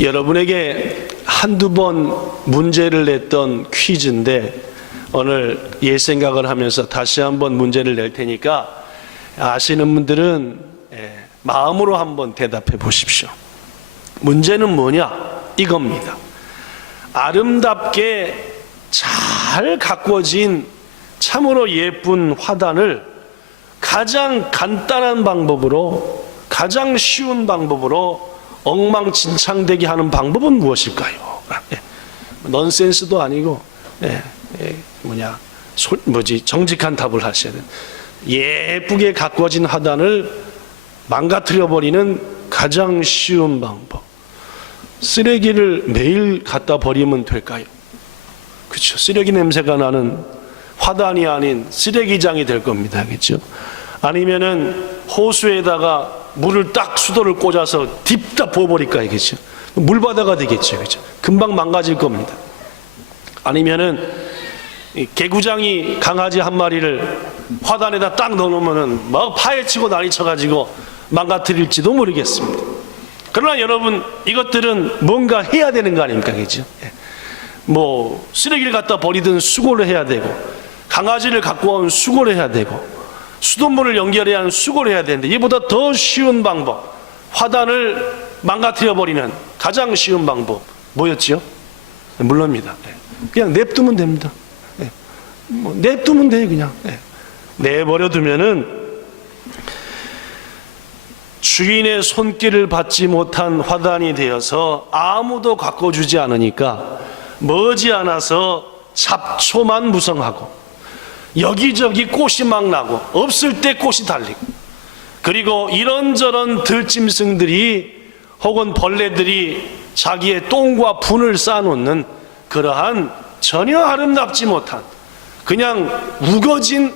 여러분에게 한두 번 문제를 냈던 퀴즈인데 오늘 옛 생각을 하면서 다시 한번 문제를 낼 테니까 아시는 분들은 마음으로 한번 대답해 보십시오. 문제는 뭐냐? 이겁니다. 아름답게 잘 가꾸어진 참으로 예쁜 화단을 가장 간단한 방법으로, 가장 쉬운 방법으로 엉망진창되게 하는 방법은 무엇일까요? 넌센스도 아니고 정직한 답을 하셔야 돼요. 예쁘게 가꾸어진 화단을 망가뜨려 버리는 가장 쉬운 방법. 쓰레기를 매일 갖다 버리면 될까요? 그렇죠. 쓰레기 냄새가 나는 화단이 아닌 쓰레기장이 될 겁니다. 그렇죠? 아니면은 호수에다가 물을 딱 수도를 꽂아서 딥다 부어버릴까요? 그렇죠? 물바다가 되겠죠. 그렇죠? 금방 망가질 겁니다. 아니면은 개구장이 강아지 한 마리를 화단에다 딱 넣어놓으면은 막 파헤치고 난리 쳐가지고 망가뜨릴지도 모르겠습니다. 그러나 여러분, 이것들은 뭔가 해야 되는 거 아닙니까? 그죠? 뭐 쓰레기를 갖다 버리든 수고를 해야 되고, 강아지를 갖고 온 수고를 해야 되고, 수돗물을 연결해야 하는 수고를 해야 되는데, 이보다 더 쉬운 방법, 화단을 망가뜨려 버리는 가장 쉬운 방법 뭐였지요? 물론입니다. 그냥 냅두면 됩니다. 뭐 냅두면 돼요. 그냥 내버려 두면은 주인의 손길을 받지 못한 화단이 되어서 아무도 가꿔주지 않으니까 머지않아서 잡초만 무성하고 여기저기 꽃이 막 나고 없을 때 꽃이 달리고, 그리고 이런저런 들짐승들이 혹은 벌레들이 자기의 똥과 분을 쌓아놓는 그러한 전혀 아름답지 못한 그냥 우거진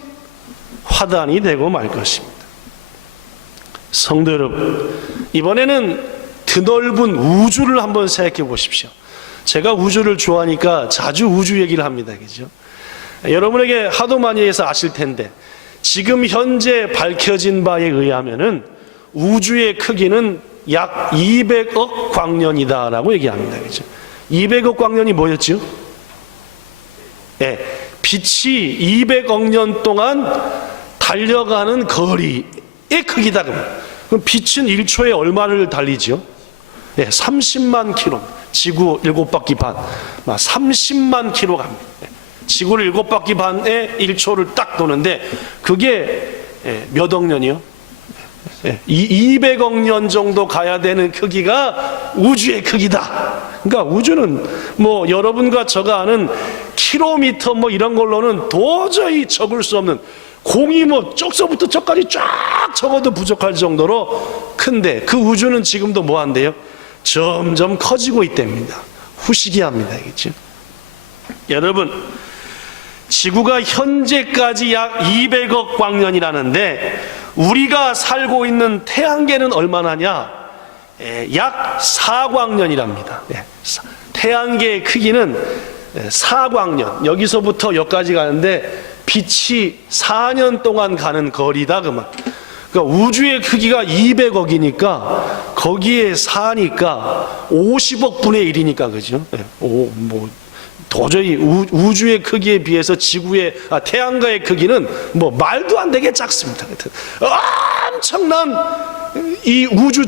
화단이 되고 말 것입니다. 성도 여러분, 이번에는 드넓은 우주를 한번 생각해 보십시오. 제가 우주를 좋아하니까 자주 우주 얘기를 합니다. 그죠? 여러분에게 하도 많이 해서 아실 텐데, 지금 현재 밝혀진 바에 의하면은 우주의 크기는 약 200억 광년이다라고 얘기합니다. 그죠? 200억 광년이 뭐였죠? 빛이 200억 년 동안 달려가는 거리의 크기다. 그럼 빛은 1초에 얼마를 달리죠? 30만 킬로. 지구 7바퀴 반. 30만 킬로 갑니다. 지구를 7바퀴 반에 1초를 딱 도는데 그게 몇 억 년이요? 200억 년 정도 가야 되는 크기가 우주의 크기다. 그러니까 우주는 뭐 여러분과 제가 아는 킬로미터 뭐 이런 걸로는 도저히 적을 수 없는, 공이 뭐 쪽서부터 저까지 쫙 적어도 부족할 정도로 큰데, 그 우주는 지금도 뭐 한대요? 점점 커지고 있답니다. 후시기합니다. 그렇죠? 여러분, 지구가 현재까지 약 200억 광년이라는데 우리가 살고 있는 태양계는 얼마나냐? 약 4광년이랍니다. 태양계의 크기는 4광년, 여기서부터 여기까지 가는데 빛이 4년 동안 가는 거리다 그만. 그러니까 우주의 크기가 200억이니까 거기에 4니까 50억 분의 1이니까 그죠? 뭐 도저히 우주의 크기에 비해서 태양과의 크기는 뭐 말도 안 되게 작습니다. 엄청난 이 우주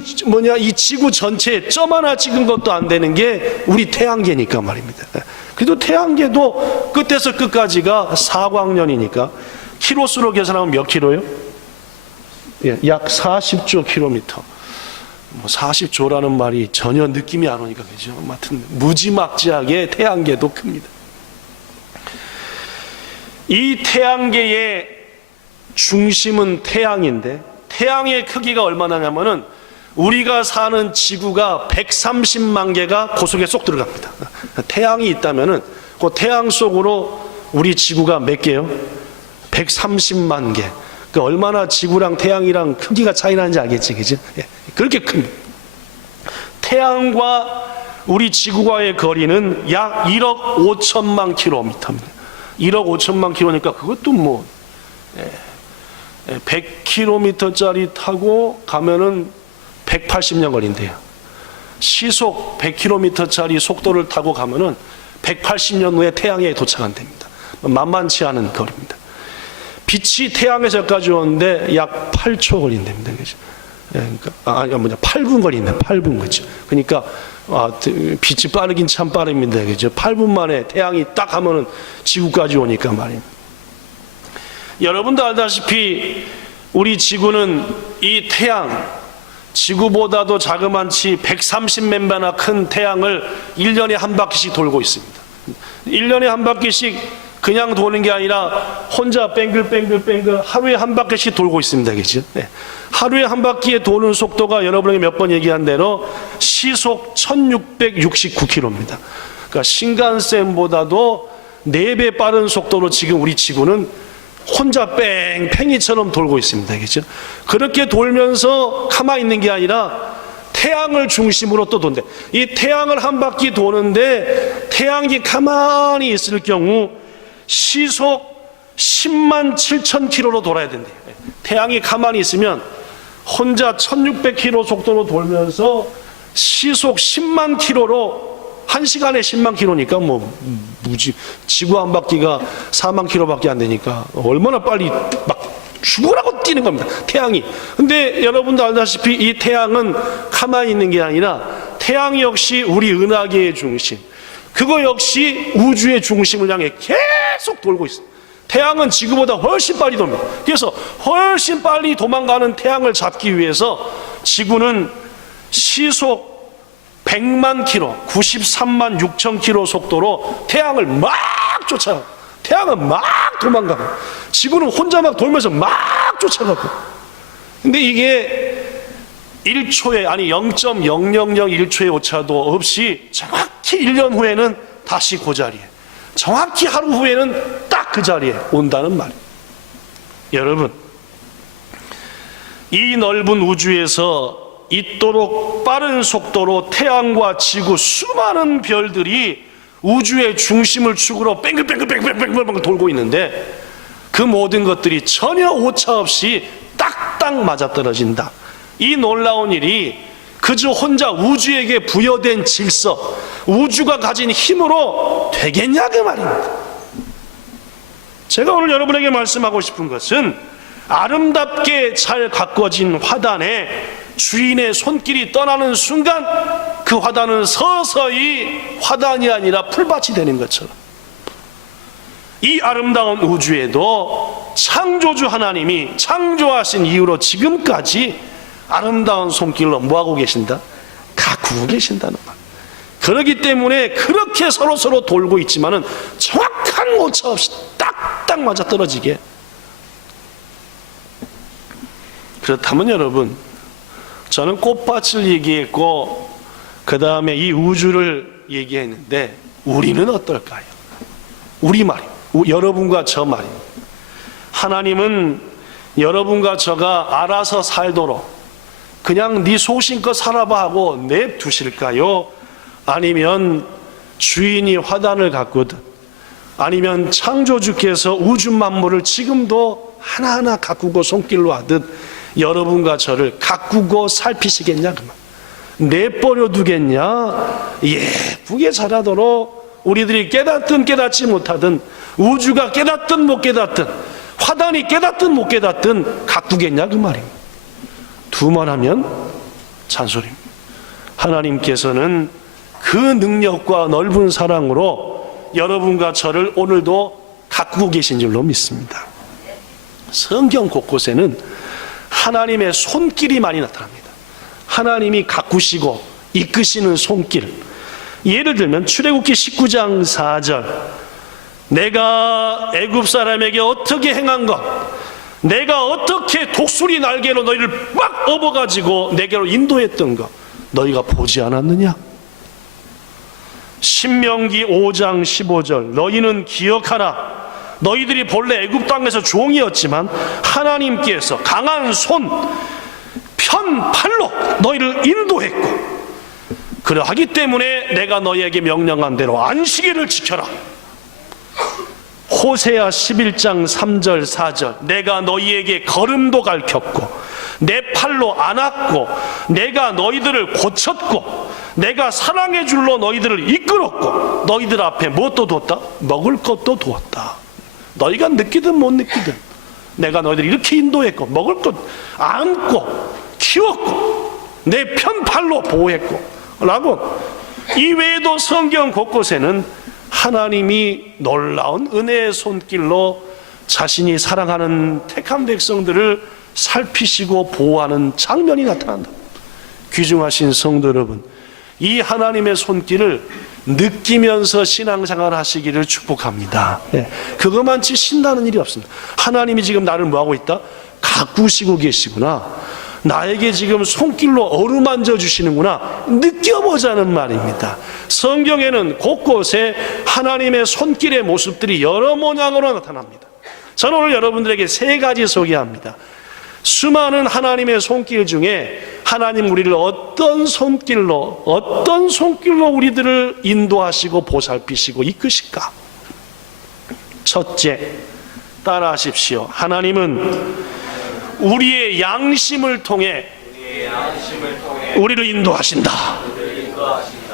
이 지구 전체에 점 하나 찍은 것도 안 되는 게 우리 태양계니까 말입니다. 그래도 태양계도 끝에서 끝까지가 4광년이니까 키로수로 계산하면 몇 킬로요? 약 40조 킬로미터. 40조라는 말이 전혀 느낌이 안 오니까 그죠? 아무튼 무지막지하게 태양계도 큽니다. 이 태양계의 중심은 태양인데, 태양의 크기가 얼마나냐면은 우리가 사는 지구가 130만 개가 그 속에 쏙 들어갑니다. 태양이 있다면은 그 태양 속으로 우리 지구가 몇 개요? 130만 개. 그 얼마나 지구랑 태양이랑 크기가 차이 나는지 알겠지, 그죠? 그렇게 큽니다. 태양과 우리 지구와의 거리는 약 1억 5천만 킬로미터입니다. 1억 5천만 킬로니까 그것도 뭐 100km짜리 타고 가면은 180년 걸린대요. 시속 100km짜리 속도를 타고 가면은 180년 후에 태양에 도착한답니다. 만만치 않은 거리입니다. 빛이 태양에서까지 오는데 약 8초 걸린답니다. 그죠? 그러니까 8분 걸린다. 8분 거죠. 그러니까 빛이 빠르긴 참 빠릅니다. 그죠? 8분 만에 태양이 딱 하면은 지구까지 오니까 말입니다. 여러분도 알다시피 우리 지구는 이 태양, 지구보다도 자그만치 130만 배나 큰 태양을 1년에 한 바퀴씩 돌고 있습니다. 1년에 한 바퀴씩 그냥 도는 게 아니라 혼자 뱅글뱅글 하루에 한 바퀴씩 돌고 있습니다. 그죠? 네. 하루에 한 바퀴에 도는 속도가 여러분에게 몇 번 얘기한 대로 시속 1669km입니다. 그러니까 신간센보다도 4배 빠른 속도로 지금 우리 지구는 혼자 뺑팽이처럼 돌고 있습니다. 그죠? 그렇게 돌면서 가만히 있는 게 아니라 태양을 중심으로 또 돈대. 이 태양을 한 바퀴 도는데 태양이 가만히 있을 경우 시속 10만 7천 킬로로 돌아야 된대요. 태양이 가만히 있으면 혼자 1600km 속도로 돌면서 시속 10만 킬로로 1시간에 10만 킬로니까 지구 한 바퀴가 4만 킬로밖에 안 되니까 얼마나 빨리 막 죽으라고 뛰는 겁니다. 태양이. 근데 여러분도 알다시피 이 태양은 가만히 있는 게 아니라 태양 역시 우리 은하계의 중심, 그거 역시 우주의 중심을 향해 계속 돌고 있어요. 태양은 지구보다 훨씬 빨리 돕니다. 그래서 훨씬 빨리 도망가는 태양을 잡기 위해서 지구는 시속 100만 킬로, 93만 6천 킬로 속도로 태양을 막 쫓아가고, 태양은 막 도망가고, 지구는 혼자 막 돌면서 막 쫓아가고. 근데 이게 1초에, 아니 0.0001초의 오차도 없이 정확히 1년 후에는 다시 그 자리에, 정확히 하루 후에는 딱 그 자리에 온다는 말이에요. 여러분, 이 넓은 우주에서 이토록 빠른 속도로 태양과 지구 수많은 별들이 우주의 중심을 축으로 뱅글뱅글 돌고 있는데 그 모든 것들이 전혀 오차 없이 딱딱 맞아떨어진다. 이 놀라운 일이 그저 혼자 우주에게 부여된 질서, 우주가 가진 힘으로 되겠냐 그 말입니다. 제가 오늘 여러분에게 말씀하고 싶은 것은 아름답게 잘 가꿔진 화단에 주인의 손길이 떠나는 순간 그 화단은 서서히 화단이 아니라 풀밭이 되는 것처럼 이 아름다운 우주에도 창조주 하나님이 창조하신 이후로 지금까지 아름다운 손길로 뭐하고 계신다? 가꾸고 계신다는 말. 그렇기 때문에 그렇게 서로 돌고 있지만은 정확한 오차 없이 딱딱 맞아떨어지게. 그렇다면 여러분, 저는 꽃밭을 얘기했고 그 다음에 이 우주를 얘기했는데 우리는 어떨까요? 우리 말이에요. 여러분과 저 말입니다. 하나님은 여러분과 저가 알아서 살도록 그냥 네 소신껏 살아봐 하고 냅두실까요? 아니면 주인이 화단을 가꾸듯, 아니면 창조주께서 우주 만물을 지금도 하나하나 가꾸고 손길로 하듯 여러분과 저를 가꾸고 살피시겠냐 그 말. 내버려 두겠냐? 예쁘게 자라도록 우리들이 깨닫든 깨닫지 못하든, 우주가 깨닫든 못 깨닫든, 화단이 깨닫든 못 깨닫든 가꾸겠냐 그 말입니다. 두말하면 잔소리입니다. 하나님께서는 그 능력과 넓은 사랑으로 여러분과 저를 오늘도 가꾸고 계신 줄로 믿습니다. 성경 곳곳에는 하나님의 손길이 많이 나타납니다. 하나님이 가꾸시고 이끄시는 손길. 예를 들면 출애굽기 19장 4절, 내가 애굽 사람에게 어떻게 행한 것, 내가 어떻게 독수리 날개로 너희를 막 업어가지고 내게로 인도했던 것 너희가 보지 않았느냐? 신명기 5장 15절, 너희는 기억하라. 너희들이 본래 애굽 땅에서 종이었지만 하나님께서 강한 손, 편 팔로 너희를 인도했고, 그러하기 때문에 내가 너희에게 명령한 대로 안식일을 지켜라. 호세아 11장 3절 4절, 내가 너희에게 걸음도 가르쳤고 내 팔로 안았고 내가 너희들을 고쳤고 내가 사랑의 줄로 너희들을 이끌었고 너희들 앞에 무엇도 두었다? 먹을 것도 두었다. 너희가 느끼든 못 느끼든 내가 너희들을 이렇게 인도했고 먹을 것 안고 키웠고 내 편팔로 보호했고 라고. 이 외에도 성경 곳곳에는 하나님이 놀라운 은혜의 손길로 자신이 사랑하는 택한 백성들을 살피시고 보호하는 장면이 나타난다. 귀중하신 성도 여러분, 이 하나님의 손길을 느끼면서 신앙생활 하시기를 축복합니다. 그것만치 신나는 일이 없습니다. 하나님이 지금 나를 뭐하고 있다? 가꾸시고 계시구나, 나에게 지금 손길로 어루만져 주시는구나, 느껴보자는 말입니다. 성경에는 곳곳에 하나님의 손길의 모습들이 여러 모양으로 나타납니다. 저는 오늘 여러분들에게 세 가지 소개합니다. 수많은 하나님의 손길 중에 하나님 우리를 어떤 손길로 우리들을 인도하시고 보살피시고 이끄실까? 첫째, 따라하십시오. 하나님은 우리의 양심을 통해 우리를 인도하신다.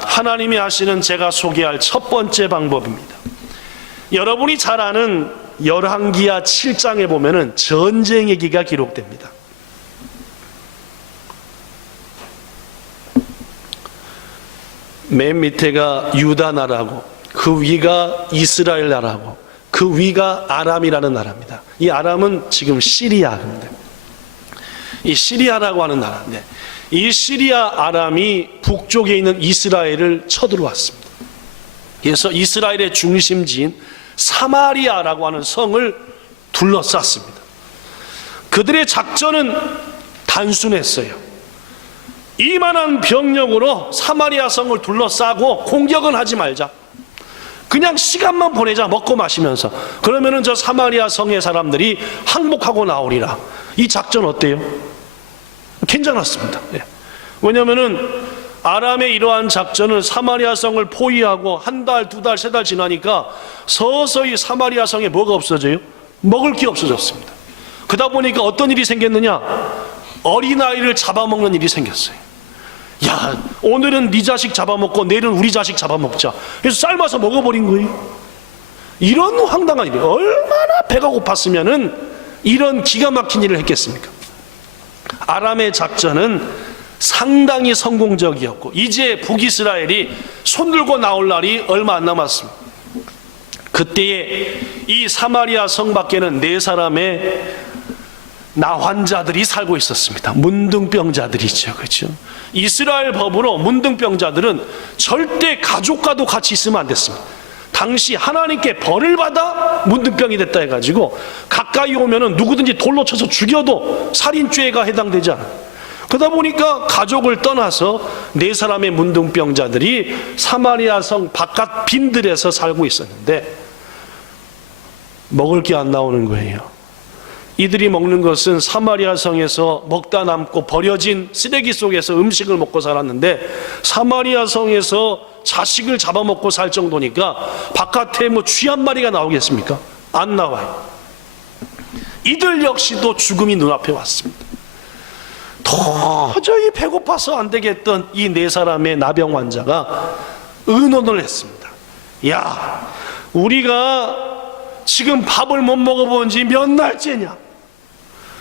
하나님이 하시는 제가 소개할 첫 번째 방법입니다. 여러분이 잘 아는 열왕기하 7장에 보면은 전쟁 얘기가 기록됩니다. 맨 밑에가 유다 나라고 그 위가 이스라엘 나라고 그 위가 아람이라는 나라입니다. 이 아람은 지금 시리아입니다. 이 시리아라고 하는 나라인데 이 시리아 아람이 북쪽에 있는 이스라엘을 쳐들어왔습니다. 그래서 이스라엘의 중심지인 사마리아라고 하는 성을 둘러쌌습니다. 그들의 작전은 단순했어요. 이만한 병력으로 사마리아 성을 둘러싸고 공격은 하지 말자. 그냥 시간만 보내자, 먹고 마시면서. 그러면은 저 사마리아 성의 사람들이 항복하고 나오리라. 이 작전 어때요? 괜찮았습니다. 왜냐면은 아람의 이러한 작전은 사마리아 성을 포위하고 한 달, 두 달, 세 달 지나니까 서서히 사마리아 성에 뭐가 없어져요? 먹을 게 없어졌습니다. 그러다 보니까 어떤 일이 생겼느냐? 어린아이를 잡아먹는 일이 생겼어요. 야, 오늘은 네 자식 잡아먹고 내일은 우리 자식 잡아먹자. 그래서 삶아서 먹어버린 거예요. 이런 황당한 일이 얼마나 배가 고팠으면은 이런 기가 막힌 일을 했겠습니까? 아람의 작전은 상당히 성공적이었고 이제 북이스라엘이 손들고 나올 날이 얼마 안 남았습니다. 그때에 이 사마리아 성 밖에는 4사람의 나환자들이 살고 있었습니다. 문둥병자들이죠. 그렇죠? 이스라엘 법으로 문둥병자들은 절대 가족과도 같이 있으면 안 됐습니다. 당시 하나님께 벌을 받아 문둥병이 됐다 해가지고 가까이 오면은 누구든지 돌로 쳐서 죽여도 살인죄가 해당되지 않아요. 그러다 보니까 가족을 떠나서 4사람의 문둥병자들이 사마리아 성 바깥 빈들에서 살고 있었는데 먹을 게 안 나오는 거예요. 이들이 먹는 것은 사마리아 성에서 먹다 남고 버려진 쓰레기 속에서 음식을 먹고 살았는데 사마리아 성에서 자식을 잡아먹고 살 정도니까 바깥에 뭐 쥐 한 마리가 나오겠습니까? 안 나와요. 이들 역시도 죽음이 눈앞에 왔습니다. 도저히 배고파서 안 되겠던 이 4사람의 나병 환자가 의논을 했습니다. 야, 우리가 지금 밥을 못 먹어본 지 몇 날째냐?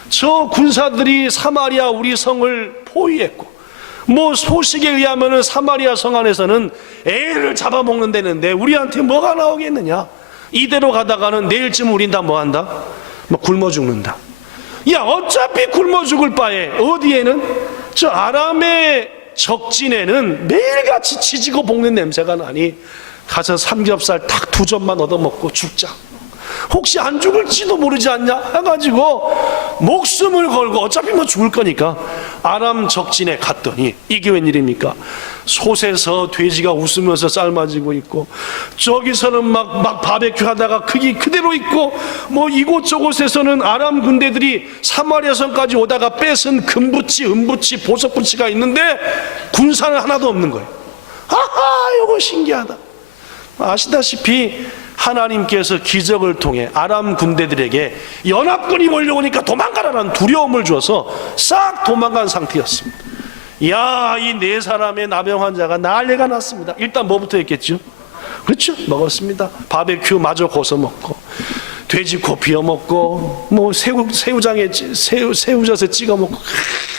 저 군사들이 사마리아 우리 성을 포위했고 뭐 소식에 의하면 사마리아 성 안에서는 애를 잡아먹는다는데 우리한테 뭐가 나오겠느냐? 이대로 가다가는 내일쯤 우린 다 뭐한다? 뭐 굶어 죽는다. 야, 어차피 굶어 죽을 바에 어디에는 저 아람의 적진에는 매일같이 지지고 볶는 냄새가 나니 가서 삼겹살 딱 2점만 얻어먹고 죽자. 혹시 안 죽을지도 모르지 않냐 해가지고 목숨을 걸고 어차피 뭐 죽을 거니까 아람 적진에 갔더니 이게 웬일입니까? 솥에서 돼지가 웃으면서 삶아지고 있고 저기서는 막 바베큐 하다가 크기 그대로 있고 뭐 이곳저곳에서는 아람 군대들이 사마리아 성까지 오다가 뺏은 금부치, 은부치, 보석부치가 있는데 군사는 하나도 없는 거예요. 아하, 이거 신기하다. 아시다시피 하나님께서 기적을 통해 아람 군대들에게 연합군이 몰려오니까 도망가라는 두려움을 줘서 싹 도망간 상태였습니다. 야, 이 네 사람의 나병 환자가 난리가 났습니다. 일단 뭐부터 했겠죠? 그렇죠? 먹었습니다. 바베큐 마저 고서 먹고, 돼지코 비워 먹고, 뭐 새우젓에 찍어 먹고,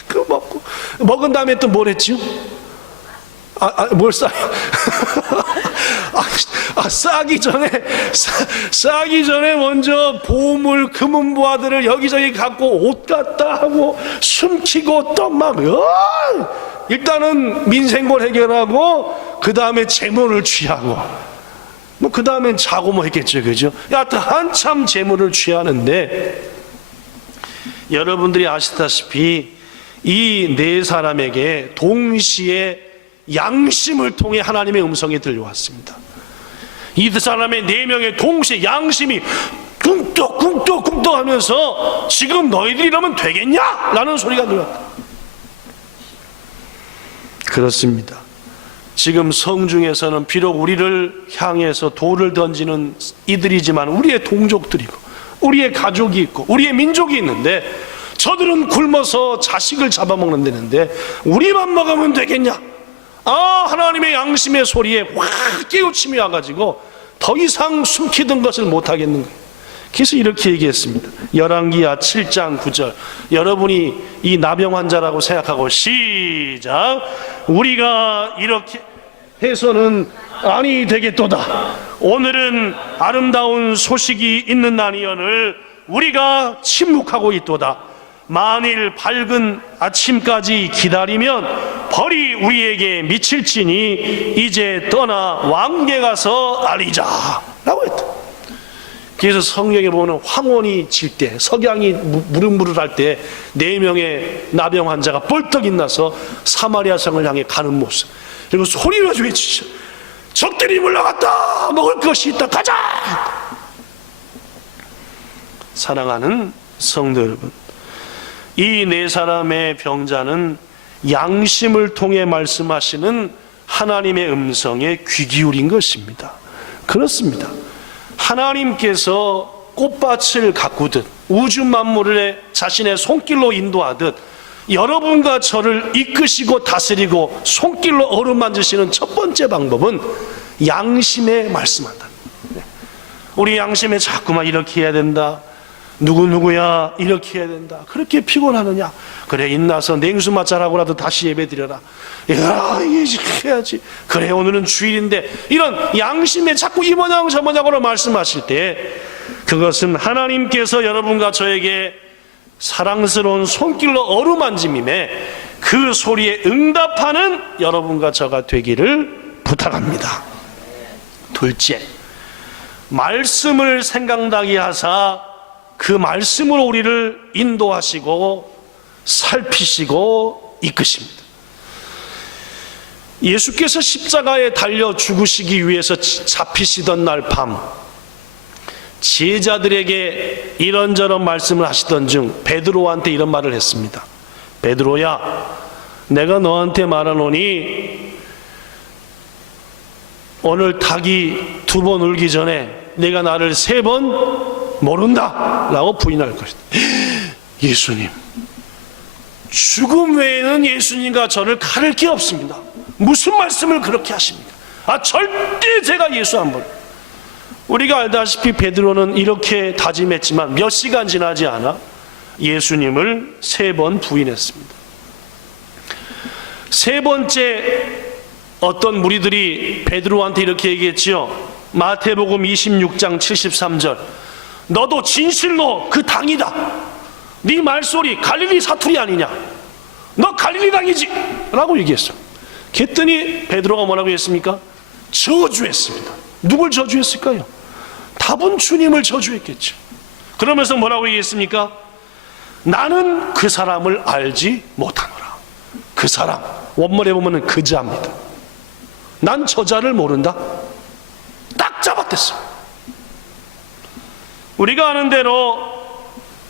그 먹고, 먹은 다음에 또 뭘 했죠? 뭘 싸요? 싸기 전에 먼저 보물, 금은보화들을 여기저기 갖고 옷 갖다 하고 숨기고 또 막, 일단은 민생고 해결하고, 그 다음에 재물을 취하고, 뭐 그 다음엔 자고 뭐 했겠죠, 그죠? 여하튼 한참 재물을 취하는데, 여러분들이 아시다시피 이 네 사람에게 동시에 양심을 통해 하나님의 음성이 들려왔습니다. 이 사람의 네 명의 동시에 양심이 꿍떡 하면서 지금 너희들이 이러면 되겠냐? 라는 소리가 들렸다. 그렇습니다. 지금 성중에서는 비록 우리를 향해서 돌을 던지는 이들이지만 우리의 동족들이고 우리의 가족이 있고 우리의 민족이 있는데, 저들은 굶어서 자식을 잡아먹는다는데 우리만 먹으면 되겠냐? 하나님의 양심의 소리에 확 깨우침이 와가지고 더 이상 숨기던 것을 못하겠는 거예요. 그래서 이렇게 얘기했습니다. 열왕기하 7장 9절. 여러분이 이 나병 환자라고 생각하고 시작. 우리가 이렇게 해서는 아니 되겠도다. 오늘은 아름다운 소식이 있는 날이여를 우리가 침묵하고 있도다. 만일 밝은 아침까지 기다리면 벌이 우리에게 미칠지니 이제 떠나 왕께 가서 알리자 라고 했다. 그래서 성경에 보면 황혼이 질 때, 석양이 무릉무릉할 때 4명의 나병 환자가 뻘떡 일어나서 사마리아 성을 향해 가는 모습, 그리고 소리로 외치죠. 적들이 물러갔다. 먹을 것이 있다. 가자. 사랑하는 성도 여러분, 이 네 사람의 병자는 양심을 통해 말씀하시는 하나님의 음성에 귀 기울인 것입니다. 그렇습니다. 하나님께서 꽃밭을 가꾸듯 우주 만물을 자신의 손길로 인도하듯 여러분과 저를 이끄시고 다스리고 손길로 어루만지시는 첫 번째 방법은 양심에 말씀한다. 우리 양심에 자꾸만 이렇게 해야 된다, 누구누구야 이렇게 해야 된다, 그렇게 피곤하느냐, 그래 인나서 냉수 맞자라고라도 다시 예배 드려라, 야 이게 해야지, 그래 오늘은 주일인데, 이런 양심에 자꾸 이 모양 저 모양으로 말씀하실 때 그것은 하나님께서 여러분과 저에게 사랑스러운 손길로 어루만짐임에 그 소리에 응답하는 여러분과 저가 되기를 부탁합니다. 둘째, 말씀을 생각나게 하사 그 말씀으로 우리를 인도하시고 살피시고 이끄십니다. 예수께서 십자가에 달려 죽으시기 위해서 잡히시던 날 밤, 제자들에게 이런저런 말씀을 하시던 중 베드로한테 이런 말을 했습니다. 베드로야, 내가 너한테 말하노니 오늘 닭이 2번 울기 전에 내가 나를 3번 모른다 라고 부인할 것이다. 예수님, 죽음 외에는 예수님과 저를 가릴 게 없습니다. 무슨 말씀을 그렇게 하십니까? 절대 제가 예수 안 볼. 우리가 알다시피 베드로는 이렇게 다짐했지만 몇 시간 지나지 않아 예수님을 3번 부인했습니다. 세 번째, 어떤 무리들이 베드로한테 이렇게 얘기했지요. 마태복음 26장 73절. 너도 진실로 그 당이다. 네 말소리 갈릴리 사투리 아니냐? 너 갈릴리 당이지? 라고 얘기했어. 그랬더니 베드로가 뭐라고 했습니까? 저주했습니다. 누굴 저주했을까요? 답은 주님을 저주했겠죠. 그러면서 뭐라고 얘기했습니까? 나는 그 사람을 알지 못하노라. 그 사람, 원문에 보면 그 자입니다. 난 저자를 모른다. 딱 잡아댔어. 우리가 아는 대로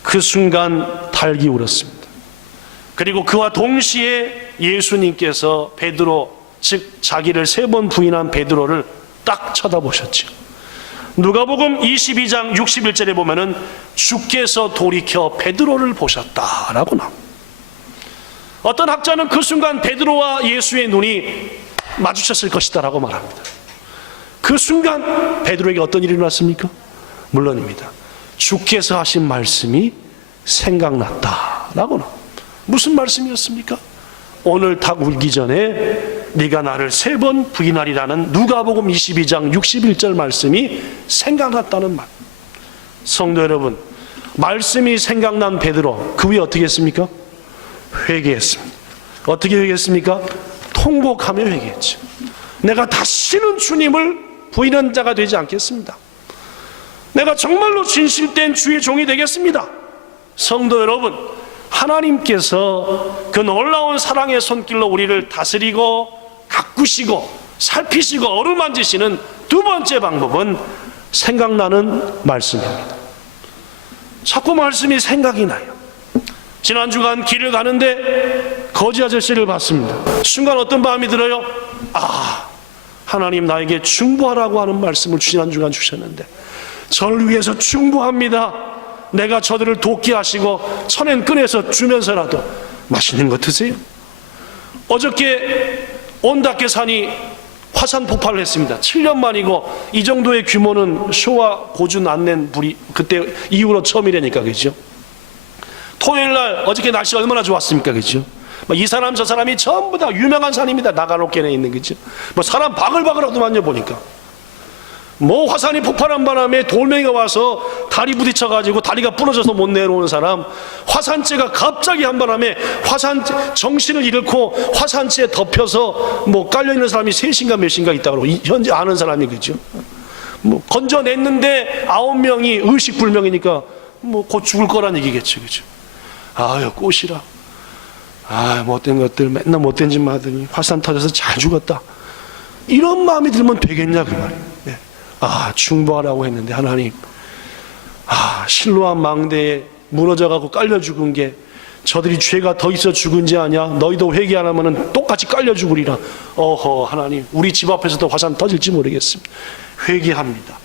그 순간 닭이 울었습니다. 그리고 그와 동시에 예수님께서 베드로, 즉 자기를 3번 부인한 베드로를 딱 쳐다보셨죠. 누가복음 22장 61절에 보면은 주께서 돌이켜 베드로를 보셨다라고 나옵니다. 어떤 학자는 그 순간 베드로와 예수의 눈이 마주쳤을 것이다 라고 말합니다. 그 순간 베드로에게 어떤 일이 일어났습니까? 물론입니다. 주께서 하신 말씀이 생각났다 라고 나옵니다. 무슨 말씀이었습니까? 오늘 닭 울기 전에 네가 나를 3번 부인하리라는 누가복음 22장 61절 말씀이 생각났다는 말. 성도 여러분, 말씀이 생각난 베드로, 그 후에 어떻게 했습니까? 회개했습니다. 어떻게 회개했습니까? 통곡하며 회개했죠. 내가 다시는 주님을 부인한 자가 되지 않겠습니다. 내가 정말로 진실된 주의 종이 되겠습니다. 성도 여러분, 하나님께서 그 놀라운 사랑의 손길로 우리를 다스리고 가꾸시고 살피시고 어루만지시는 두 번째 방법은 생각나는 말씀입니다. 자꾸 말씀이 생각이 나요. 지난 주간 길을 가는데 거지 아저씨를 봤습니다. 순간 어떤 마음이 들어요? 하나님 나에게 중보하라고 하는 말씀을 지난 주간 주셨는데 저를 위해서 중보합니다. 내가 저들을 돕게 하시고 천엔 꺼내서 주면서라도 맛있는 거 드세요. 어저께 온다케산이 화산 폭발을 했습니다. 7년 만이고 이 정도의 규모는 쇼와 고준 안 낸 불이 그때 이후로 처음이라니까, 그죠? 토요일날 어저께 날씨가 얼마나 좋았습니까, 그죠? 이 사람 저 사람이 전부 다 유명한 산입니다. 나가노켄에 있는, 그죠? 사람 바글바글 하더만요. 보니까 화산이 폭발한 바람에 돌멩이가 와서 다리 부딪혀가지고 다리가 부러져서 못 내려오는 사람, 화산재가 갑자기 한 바람에 화산 정신을 잃고 화산재에 곧 깔려있는 사람이 셋인가 몇인가 있다고 현재 아는 사람이, 그죠? 건져냈는데 9명이 의식불명이니까 곧 죽을 거란 얘기겠죠, 그죠? 아유, 꽃이라. 못된 것들 맨날 못된 짓만 하더니 화산 터져서 잘 죽었다. 이런 마음이 들면 되겠냐, 그 말이에요. 네. 중보하라고 했는데 하나님, 실로암 망대에 무너져가고 깔려 죽은 게 저들이 죄가 더 있어 죽은지 아냐? 너희도 회개 안 하면 똑같이 깔려 죽으리라. 하나님, 우리 집 앞에서도 화산 터질지 모르겠습니다. 회개합니다.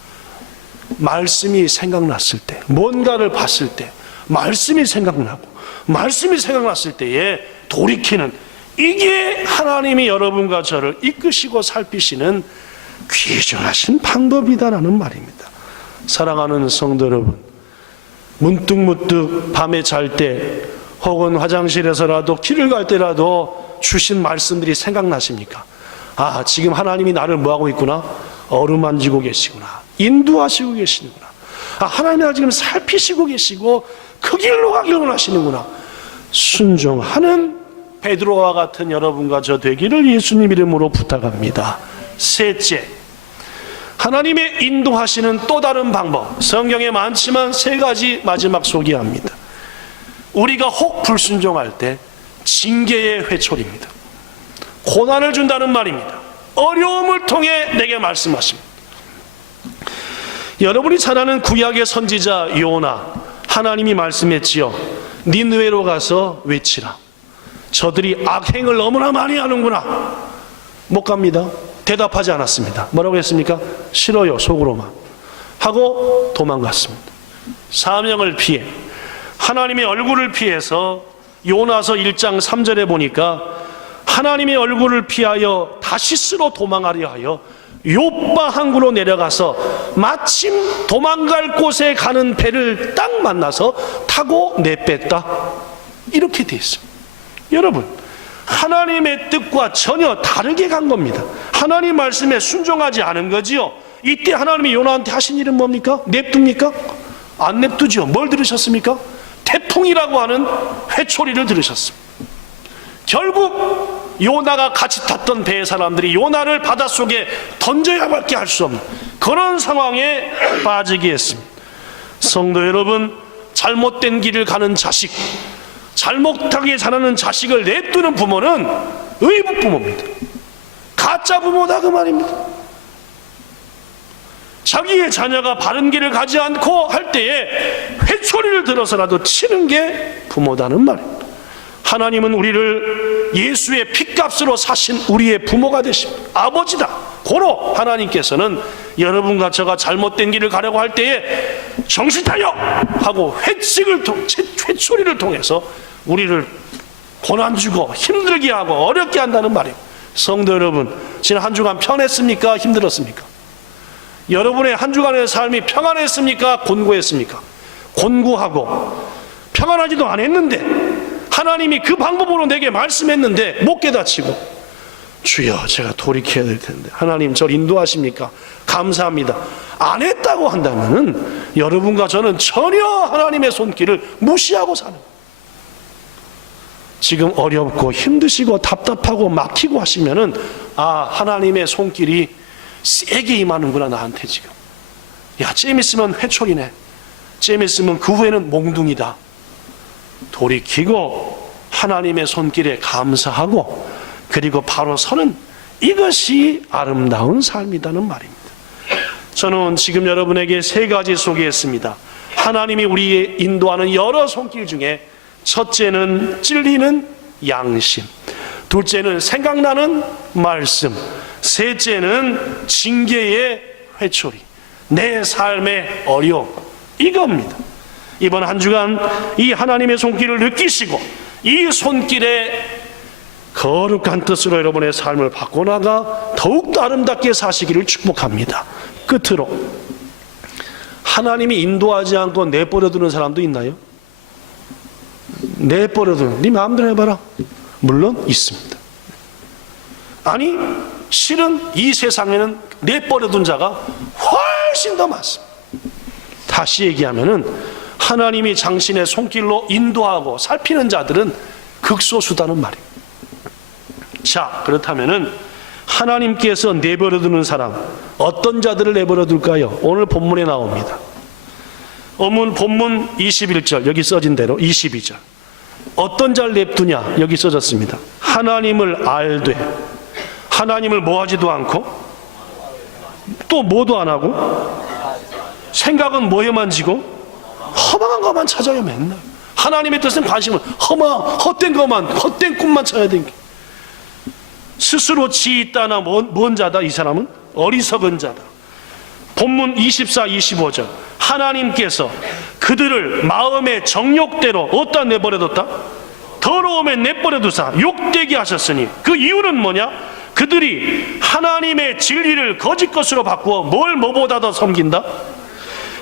말씀이 생각났을 때, 뭔가를 봤을 때 말씀이 생각나고 말씀이 생각났을 때에 돌이키는, 이게 하나님이 여러분과 저를 이끄시고 살피시는 귀중하신 방법이다라는 말입니다. 사랑하는 성도 여러분, 문득문득 밤에 잘 때 혹은 화장실에서라도 길을 갈 때라도 주신 말씀들이 생각나십니까? 지금 하나님이 나를 뭐하고 있구나? 어루만지고 계시구나. 인도하시고 계시는구나. 하나님이 나를 지금 살피시고 계시고 그 길로 가기를 원하시는구나. 순종하는 베드로와 같은 여러분과 저 되기를 예수님 이름으로 부탁합니다. 셋째, 하나님의 인도하시는 또 다른 방법, 성경에 많지만 3가지 마지막 소개합니다. 우리가 혹 불순종할 때 징계의 회초리입니다. 고난을 준다는 말입니다. 어려움을 통해 내게 말씀하십니다. 여러분이 잘 아는 구약의 선지자 요나, 하나님이 말씀했지요. 니느웨로 가서 외치라. 저들이 악행을 너무나 많이 하는구나. 못 갑니다. 대답하지 않았습니다. 뭐라고 했습니까? 싫어요, 속으로만 하고 도망갔습니다. 사명을 피해 하나님의 얼굴을 피해서 요나서 1장 3절에 보니까 하나님의 얼굴을 피하여 다시스로 도망하려 하여 욥바 항구로 내려가서 마침 도망갈 곳에 가는 배를 딱 만나서 타고 내뺐다. 이렇게 되어 있습니다. 여러분, 하나님의 뜻과 전혀 다르게 간 겁니다. 하나님 말씀에 순종하지 않은 거지요. 이때 하나님이 요나한테 하신 일은 뭡니까? 냅둡니까? 안 냅두죠. 뭘 들으셨습니까? 태풍이라고 하는 회초리를 들으셨습니다. 결국 요나가 같이 탔던 배의 사람들이 요나를 바닷속에 던져야밖에 할 수 없는 그런 상황에 빠지게 했습니다. 성도 여러분, 잘못된 길을 가는 자식, 잘못하게 자라는 자식을 냅두는 부모는 의부 부모입니다. 가짜 부모다, 그 말입니다. 자기의 자녀가 바른 길을 가지 않고 할 때에 회초리를 들어서라도 치는 게 부모다는 말입니다. 하나님은 우리를 예수의 핏값으로 사신 우리의 부모가 되십니다. 아버지다. 고로 하나님께서는 여러분과 저가 잘못된 길을 가려고 할 때에 정신 차려! 하고 회초리를 통해서 우리를 고난 주고 힘들게 하고 어렵게 한다는 말이에요. 성도 여러분, 지난 한 주간 편했습니까? 힘들었습니까? 여러분의 한 주간의 삶이 평안했습니까? 곤고했습니까? 곤고하고 평안하지도 않았는데 하나님이 그 방법으로 내게 말씀했는데 못 깨닫히고, 주여 제가 돌이켜야 될 텐데 하나님 저를 인도하십니까? 감사합니다. 안 했다고 한다면 여러분과 저는 전혀 하나님의 손길을 무시하고 사는 거예요. 지금 어렵고 힘드시고 답답하고 막히고 하시면은 하나님의 손길이 세게 임하는구나 나한테 지금. 야, 잼 있으면 회초리네. 잼 있으면 그 후에는 몽둥이다. 돌이키고 하나님의 손길에 감사하고 그리고 바로 서는, 이것이 아름다운 삶이라는 말입니다. 저는 지금 여러분에게 세 가지 소개했습니다. 하나님이 우리 인도하는 여러 손길 중에 첫째는 찔리는 양심, 둘째는 생각나는 말씀, 셋째는 징계의 회초리, 내 삶의 어려움, 이겁니다. 이번 한 주간 이 하나님의 손길을 느끼시고 이 손길에 거룩한 뜻으로 여러분의 삶을 바꿔나가 더욱더 아름답게 사시기를 축복합니다. 끝으로, 하나님이 인도하지 않고 내버려두는 사람도 있나요? 내버려두는, 네 마음대로 해봐라. 물론 있습니다. 아니, 실은 이 세상에는 내버려둔 자가 훨씬 더 많습니다. 다시 얘기하면은 하나님이 당신의 손길로 인도하고 살피는 자들은 극소수다는 말이에요. 자, 그렇다면은 하나님께서 내버려두는 사람, 어떤 자들을 내버려둘까요? 오늘 본문에 나옵니다. 본문 21절, 여기 써진 대로 22절. 어떤 자를 냅두냐? 여기 써졌습니다. 하나님을 알되, 하나님을 뭐하지도 않고 또 뭐도 안 하고 생각은 뭐에만 지고 허망한 것만 찾아요. 맨날 하나님의 뜻은 관심을 헛된 것만, 헛된 꿈만 찾아야 되는 게, 스스로 지 있다나 뭔 자다? 이 사람은 어리석은 자다. 본문 24, 25절. 하나님께서 그들을 마음의 정욕대로 어디다 내버려뒀다? 더러움에 내버려두사 욕되게 하셨으니, 그 이유는 뭐냐? 그들이 하나님의 진리를 거짓 것으로 바꾸어 뭐보다 더 섬긴다?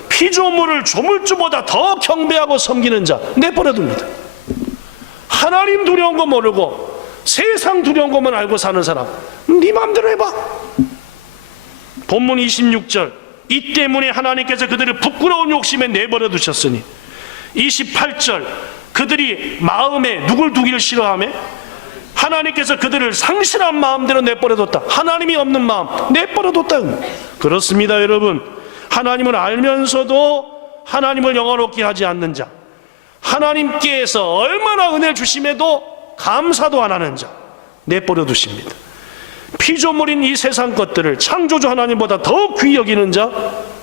피조물을 조물주보다 더 경배하고 섬기는 자 내버려둡니다. 하나님 두려운 거 모르고 세상 두려운 것만 알고 사는 사람, 네 마음대로 해봐. 본문 26절. 이 때문에 하나님께서 그들을 부끄러운 욕심에 내버려 두셨으니. 28절. 그들이 마음에 누굴 두기를 싫어하며 하나님께서 그들을 상실한 마음대로 내버려뒀다. 하나님이 없는 마음 내버려뒀다. 그렇습니다, 여러분. 하나님을 알면서도 하나님을 영화롭게 하지 않는 자, 하나님께서 얼마나 은혜를 주심에도 감사도 안 하는 자 내버려 두십니다. 피조물인 이 세상 것들을 창조주 하나님보다 더 귀히 여기는 자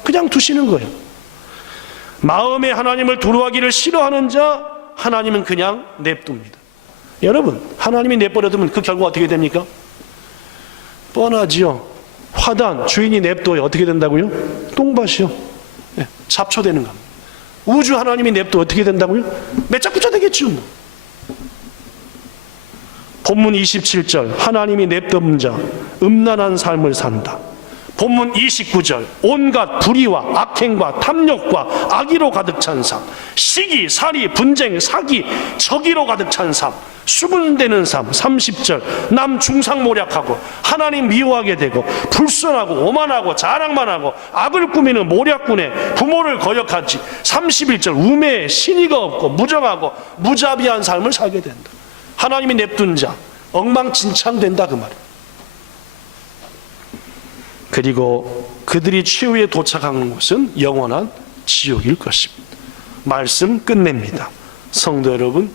그냥 두시는 거예요. 마음에 하나님을 두려워하기를 싫어하는 자 하나님은 그냥 냅둡니다. 여러분, 하나님이 내버려두면 그 결과 어떻게 됩니까? 뻔하지요. 화단 주인이 냅둬요. 어떻게 된다고요? 똥밭이요. 네, 잡초되는 겁니다. 우주 하나님이 냅둬 어떻게 된다고요? 매짝구차 되겠죠. 뭐. 본문 27절. 하나님이 냅둔 자 음란한 삶을 산다. 본문 29절. 온갖 불의와 악행과 탐욕과 악의로 가득 찬 삶, 시기, 살이, 분쟁, 사기, 적의로 가득 찬 삶, 수군대는 삶. 30절. 남 중상모략하고 하나님 미워하게 되고 불순하고 오만하고 자랑만 하고 악을 꾸미는 모략꾼에 부모를 거역하지. 31절. 우매에 신의가 없고 무정하고 무자비한 삶을 살게 된다. 하나님이 냅둔 자 엉망진창된다, 그 말이에요. 그리고 그들이 최후에 도착하는 곳은 영원한 지옥일 것입니다. 말씀 끝냅니다. 성도 여러분,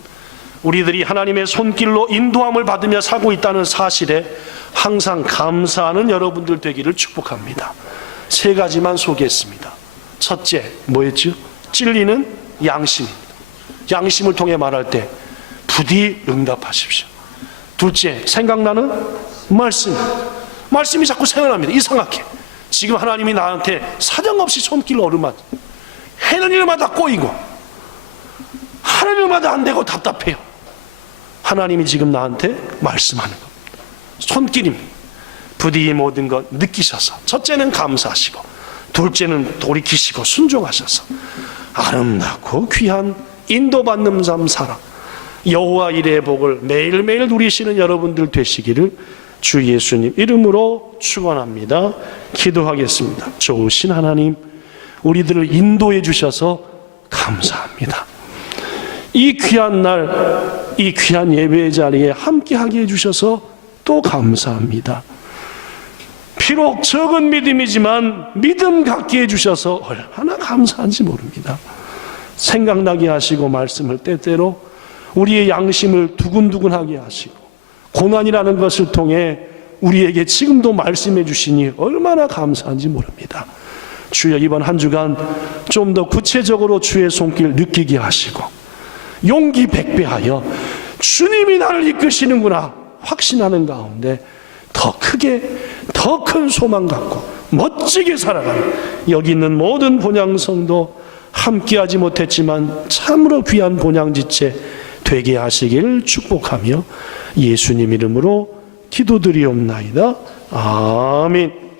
우리들이 하나님의 손길로 인도함을 받으며 살고 있다는 사실에 항상 감사하는 여러분들 되기를 축복합니다. 세 가지만 소개했습니다. 첫째, 뭐였죠? 찔리는 양심입니다. 양심을 통해 말할 때 부디 응답하십시오. 둘째, 생각나는 말씀. 말씀이 자꾸 생각납니다. 이상하게 지금 하나님이 나한테 사정없이 손길을 어루만 해는 일마다 꼬이고 하는 일마다 안 되고 답답해요. 하나님이 지금 나한테 말씀하는 겁니다. 손길입니다. 부디 이 모든 것 느끼셔서 첫째는 감사하시고 둘째는 돌이키시고 순종하셔서 아름답고 귀한 인도받는 삶 살아 여호와 일의 복을 매일매일 누리시는 여러분들 되시기를 주 예수님 이름으로 축원합니다. 기도하겠습니다. 좋으신 하나님, 우리들을 인도해 주셔서 감사합니다. 이 귀한 날, 이 귀한 예배의 자리에 함께하게 해주셔서 또 감사합니다. 비록 적은 믿음이지만 믿음 갖게 해주셔서 얼마나 감사한지 모릅니다. 생각나게 하시고 말씀을 때때로 우리의 양심을 두근두근하게 하시고 고난이라는 것을 통해 우리에게 지금도 말씀해 주시니 얼마나 감사한지 모릅니다. 주여, 이번 한 주간 좀 더 구체적으로 주의 손길 느끼게 하시고 용기 백배하여 주님이 나를 이끄시는구나 확신하는 가운데 더 크게 더 큰 소망 갖고 멋지게 살아가는 여기 있는 모든 본향성도 함께하지 못했지만 참으로 귀한 본향지체 되게 하시기를 축복하며 예수님 이름으로 기도드리옵나이다. 아멘.